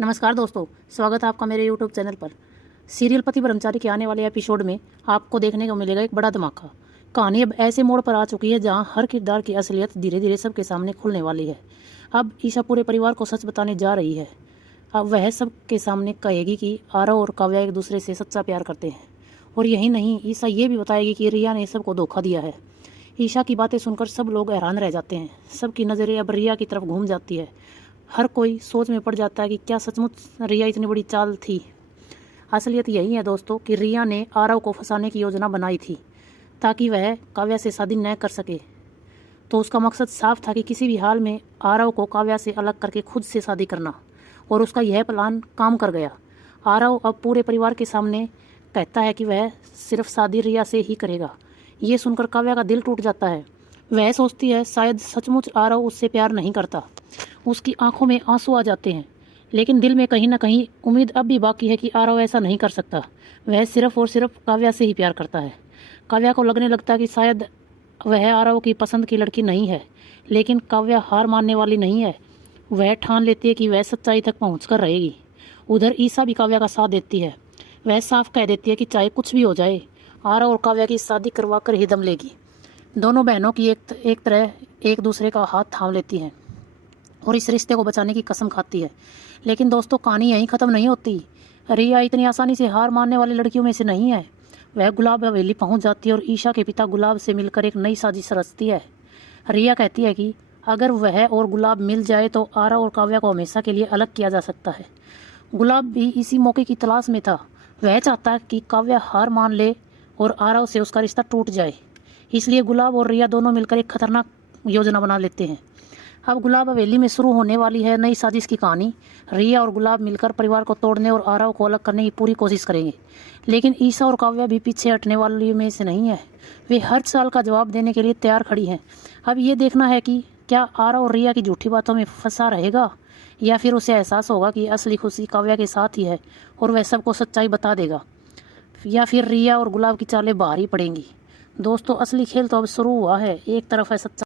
नमस्कार दोस्तों, स्वागत है आपका मेरे यूट्यूब चैनल पर। सीरियल पति ब्रह्मचारी के आने वाले एपिसोड में आपको देखने को मिलेगा एक बड़ा धमाका। कहानी अब ऐसे मोड़ पर आ चुकी है जहां हर किरदार की असलियत धीरे धीरे सबके सामने खुलने वाली है। अब ईशा पूरे परिवार को सच बताने जा रही है। अब वह सबके सामने कहेगी कि आरव और काव्या एक दूसरे से सच्चा प्यार करते हैं। और यही नहीं, ईशा ये भी बताएगी कि रिया ने सबको धोखा दिया है। ईशा की बातें सुनकर सब लोग हैरान रह जाते हैं। सबकी नज़रें अब रिया की तरफ घूम जाती है। हर कोई सोच में पड़ जाता है कि क्या सचमुच रिया इतनी बड़ी चाल थी। असलियत यही है दोस्तों कि रिया ने आरव को फंसाने की योजना बनाई थी ताकि वह काव्या से शादी न कर सके। तो उसका मकसद साफ था कि किसी भी हाल में आरव को काव्या से अलग करके खुद से शादी करना। और उसका यह प्लान काम कर गया। आरव अब पूरे परिवार के सामने कहता है कि वह सिर्फ शादी रिया से ही करेगा। ये सुनकर काव्या का दिल टूट जाता है। वह सोचती है शायद सचमुच आरव उससे प्यार नहीं करता। उसकी आंखों में आंसू आ जाते हैं, लेकिन दिल में कहीं ना कहीं उम्मीद अब भी बाकी है कि आरव ऐसा नहीं कर सकता। वह सिर्फ और सिर्फ काव्या से ही प्यार करता है। काव्या को लगने लगता है कि शायद वह आरव की पसंद की लड़की नहीं है, लेकिन काव्या हार मानने वाली नहीं है। वह ठान लेती है कि वह सच्चाई तक पहुंचकर रहेगी। उधर ईशा भी काव्या का साथ देती है। वह साफ कह देती है कि चाहे कुछ भी हो जाए, आरव और काव्या की शादी करवा कर ही दम लेगी। दोनों बहनों की एक तरह एक दूसरे का हाथ थाम लेती हैं और इस रिश्ते को बचाने की कसम खाती है। लेकिन दोस्तों, कहानी यहीं ख़त्म नहीं होती। रिया इतनी आसानी से हार मानने वाली लड़कियों में से नहीं है। वह गुलाब हवेली पहुंच जाती है और ईशा के पिता गुलाब से मिलकर एक नई साजिश रचती है। रिया कहती है कि अगर वह और गुलाब मिल जाए तो आरव और काव्या को हमेशा के लिए अलग किया जा सकता है। गुलाब भी इसी मौके की तलाश में था। वह चाहता है कि काव्या हार मान ले और आरव से उसका रिश्ता टूट जाए। इसलिए गुलाब और रिया दोनों मिलकर एक खतरनाक योजना बना लेते हैं। अब गुलाब हवेली में शुरू होने वाली है नई साजिश की कहानी। रिया और गुलाब मिलकर परिवार को तोड़ने और आरव को अलग करने की पूरी कोशिश करेंगे। लेकिन ईशा और काव्या भी पीछे हटने वाली में से नहीं है। वे हर साल का जवाब देने के लिए तैयार खड़ी हैं। अब ये देखना है कि क्या आरव और रिया की झूठी बातों में फंसा रहेगा या फिर उसे एहसास होगा कि असली खुशी काव्या के साथ ही है और वह सबको सच्चाई बता देगा, या फिर रिया और गुलाब की चालें बाहर ही पड़ेंगी। दोस्तों, असली खेल तो अब शुरू हुआ है। एक तरफ है सच्चा